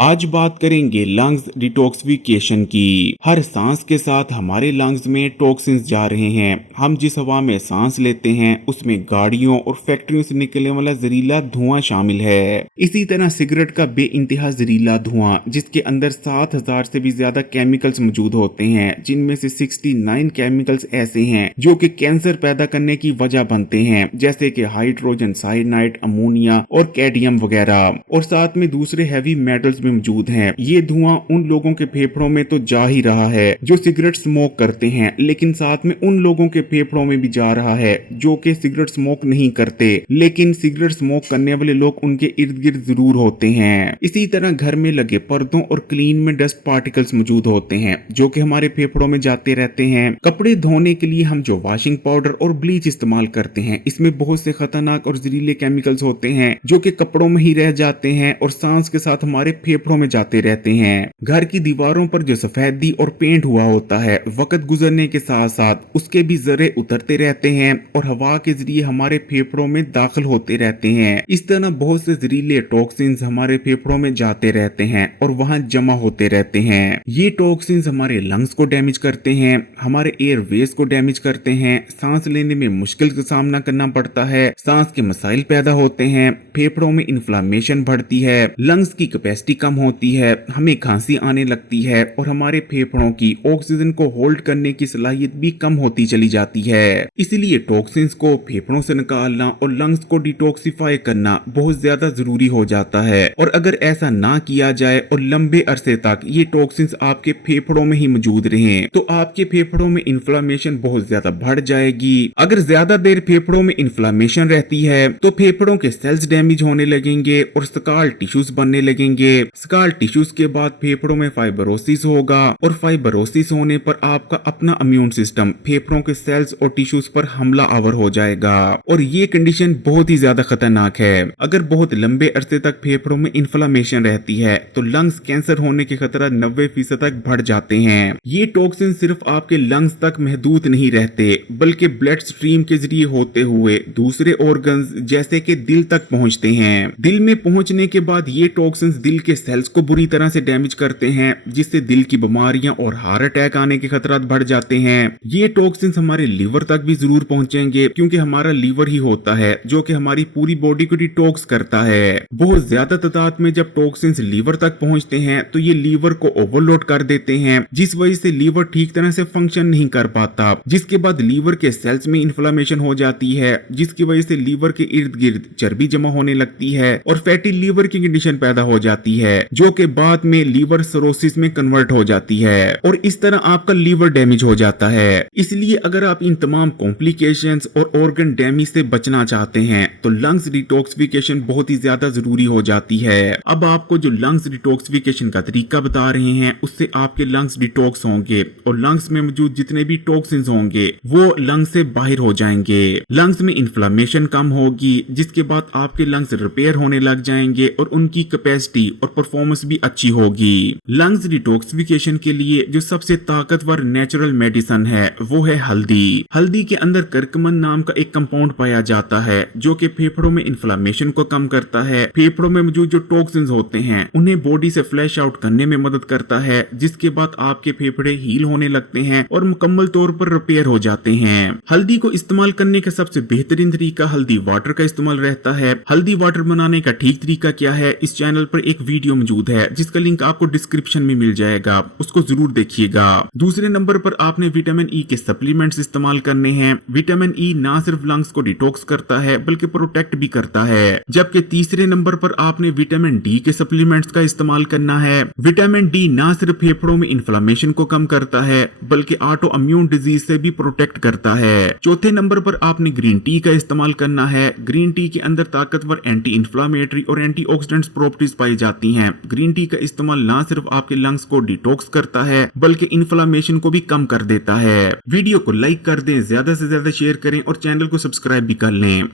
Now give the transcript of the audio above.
आज बात करेंगे लंग्स डिटॉक्सिफिकेशन की। हर सांस के साथ हमारे लंग्स में टॉक्सिन्स जा रहे हैं। हम जिस हवा में सांस लेते हैं उसमें गाड़ियों और फैक्ट्रियों से निकलने वाला जहरीला धुआं शामिल है। इसी तरह सिगरेट का बेइंतहा जहरीला धुआं, जिसके अंदर 7,000 से भी ज्यादा केमिकल्स मौजूद होते हैं, जिनमें से 69 केमिकल्स ऐसे हैं जो कि कैंसर पैदा करने की वजह बनते हैं, जैसे कि हाइड्रोजन साइनाइड, अमोनिया और कैडमियम वगैरह, और साथ में दूसरे हैवी मेटल्स भी मौजूद हैं। ये धुआं उन लोगों के फेफड़ों में तो जा ही रहा है जो सिगरेट स्मोक करते हैं, लेकिन साथ में उन लोगों के फेफड़ों में भी जा रहा है जो कि सिगरेट स्मोक नहीं करते, लेकिन सिगरेट स्मोक करने वाले लोग उनके इर्द गिर्द जरूर होते हैं। इसी तरह घर में लगे पर्दों और क्लीन में डस्ट पार्टिकल्स मौजूद होते हैं जो कि हमारे फेफड़ों में जाते रहते हैं। कपड़े धोने के लिए हम जो वॉशिंग पाउडर और ब्लीच इस्तेमाल करते हैं, इसमें बहुत से खतरनाक और जहरीले केमिकल्स होते हैं जो कि कपड़ों में ही रह जाते हैं और सांस के साथ हमारे फेफड़ों में जाते रहते हैं। घर की दीवारों पर जो सफेदी और पेंट हुआ होता है, वक्त गुजरने के साथ साथ उसके भी जरे उतरते रहते हैं और हवा के जरिए हमारे फेफड़ों में दाखिल होते रहते हैं। इस तरह बहुत से जहरीले टॉक्सिन्स हमारे फेफड़ों में जाते रहते हैं और वहां जमा होते रहते हैं। ये टॉक्सिन्स हमारे लंग्स को डैमेज करते हैं, हमारे एयरवेज को डैमेज करते हैं, सांस लेने में मुश्किल का सामना करना पड़ता है, सांस के मसाइल पैदा होते हैं, फेफड़ों में इन्फ्लामेशन बढ़ती है, लंग्स की कैपेसिटी कम होती है, हमें खांसी आने लगती है और हमारे फेफड़ों की ऑक्सीजन को होल्ड करने की सलाहियत भी कम होती चली जाती है। इसलिए टॉक्सिन्स को फेफड़ों से निकालना और लंग्स को डिटॉक्सिफाई करना बहुत ज्यादा जरूरी हो जाता है, और अगर ऐसा ना किया जाए और लंबे अरसे तक ये टॉक्सिन्स आपके फेफड़ों में ही मौजूद रहें तो आपके फेफड़ों में इन्फ्लामेशन बहुत ज्यादा बढ़ जाएगी। अगर ज्यादा देर फेफड़ों में इन्फ्लामेशन रहती है तो फेफड़ों के सेल्स डैमेज होने लगेंगे और स्कार टिश्यूज बनने लगेंगे। स्कार टिश्यूज के बाद फेफड़ों में फाइब्रोसिस होगा और फाइब्रोसिस होने पर आपका अपना इम्यून सिस्टम फेफड़ों के सेल्स और टिश्यूज पर हमला आवर हो जाएगा, और ये कंडीशन बहुत ही ज्यादा खतरनाक है। अगर बहुत लंबे अरसे तक फेफड़ों में इन्फ्लामेशन रहती है तो लंग्स कैंसर होने के खतरा 90% तक बढ़ जाते हैं। ये टॉक्सिन सिर्फ आपके लंग्स तक महदूद नहीं रहते, बल्कि ब्लड स्ट्रीम के जरिए होते हुए दूसरे ऑर्गन्स जैसे कि दिल तक पहुंचते हैं। दिल में पहुंचने के बाद ये टॉक्सिन्स दिल के सेल्स को बुरी तरह से डैमेज करते हैं, जिससे दिल की बीमारियां और हार्ट अटैक आने के खतरात बढ़ जाते हैं। ये टॉक्सिन्स हमारे लीवर तक भी जरूर पहुंचेंगे, क्योंकि हमारा लीवर ही होता है जो कि हमारी पूरी बॉडी को डिटॉक्स करता है। बहुत ज्यादा तादाद में जब टॉक्सिन्स लीवर तक पहुंचते हैं तो ये लीवर को ओवरलोड कर देते हैं, जिस वजह से लीवर ठीक तरह से फंक्शन नहीं कर पाता, जिसके बाद लीवर के सेल्स में इन्फ्लामेशन हो जाती है, जिसकी वजह से लीवर के इर्द गिर्द चर्बी जमा होने लगती है और फैटी लीवर की कंडीशन पैदा हो जाती है, जो कि बाद में लीवर सिरोसिस में कन्वर्ट हो जाती है, और इस तरह आपका लीवर डैमेज हो जाता है। इसलिए अगर आप इन तमाम कॉम्प्लिकेशंस और ऑर्गन डैमेज से बचना चाहते हैं तो लंग्स डिटॉक्सिफिकेशन बहुत ही ज्यादा जरूरी हो जाती है। अब आपको जो लंग्स डिटॉक्सिफिकेशन का तरीका बता रहे हैं, उससे आपके लंग्स डिटॉक्स होंगे और लंग्स में मौजूद जितने भी टॉक्सिन्स होंगे वो लंग्स से बाहर हो जाएंगे। लंग्स में इन्फ्लामेशन कम होगी, जिसके बाद आपके लंग्स रिपेयर होने लग जाएंगे और उनकी कैपेसिटी और परफॉर्मेंस भी अच्छी होगी। लंग्स डिटॉक्सिफिकेशन के लिए जो सबसे ताकतवर नेचुरल मेडिसिन है वो है हल्दी। हल्दी के अंदर करकमन नाम का एक कंपाउंड पाया जाता है जो कि फेफड़ों में इन्फ्लामेशन को कम करता है, फेफड़ों में मौजूद जो टॉक्सिन्स होते हैं उन्हें बॉडी से फ्लैश आउट करने में मदद करता है, जिसके बाद आपके फेफड़े हील होने लगते हैं और मुकम्मल तौर पर रिपेयर हो जाते हैं। हल्दी को इस्तेमाल करने का सबसे बेहतरीन तरीका हल्दी वाटर का इस्तेमाल रहता है। हल्दी वाटर बनाने का ठीक तरीका क्या है, इस चैनल पर एक वीडियो मौजूद है जिसका लिंक आपको डिस्क्रिप्शन में मिल जाएगा, उसको जरूर देखिएगा। दूसरे नंबर पर आपने विटामिन ई के सप्लीमेंट्स इस्तेमाल करने हैं। विटामिन ई ना सिर्फ लंग्स को डिटॉक्स करता है बल्कि प्रोटेक्ट भी करता है। जबकि तीसरे नंबर पर आपने विटामिन डी के सप्लीमेंट्स का इस्तेमाल करना है। विटामिन डी ना सिर्फ फेफड़ों में इन्फ्लामेशन को कम करता है बल्कि ऑटो इम्यून डिजीज से भी प्रोटेक्ट करता है। चौथे नंबर पर आपने ग्रीन टी का इस्तेमाल करना है। ग्रीन टी के अंदर ताकतवर एंटी इन्फ्लामेटरी और एंटीऑक्सीडेंट्स प्रॉपर्टीज पाई जाती हैं। ग्रीन टी का इस्तेमाल ना सिर्फ आपके लंग्स को डिटॉक्स करता है बल्कि इन्फ्लामेशन को भी कम कर देता है। वीडियो को लाइक कर दें, ज्यादा से ज्यादा शेयर करें और चैनल को सब्सक्राइब भी कर लें।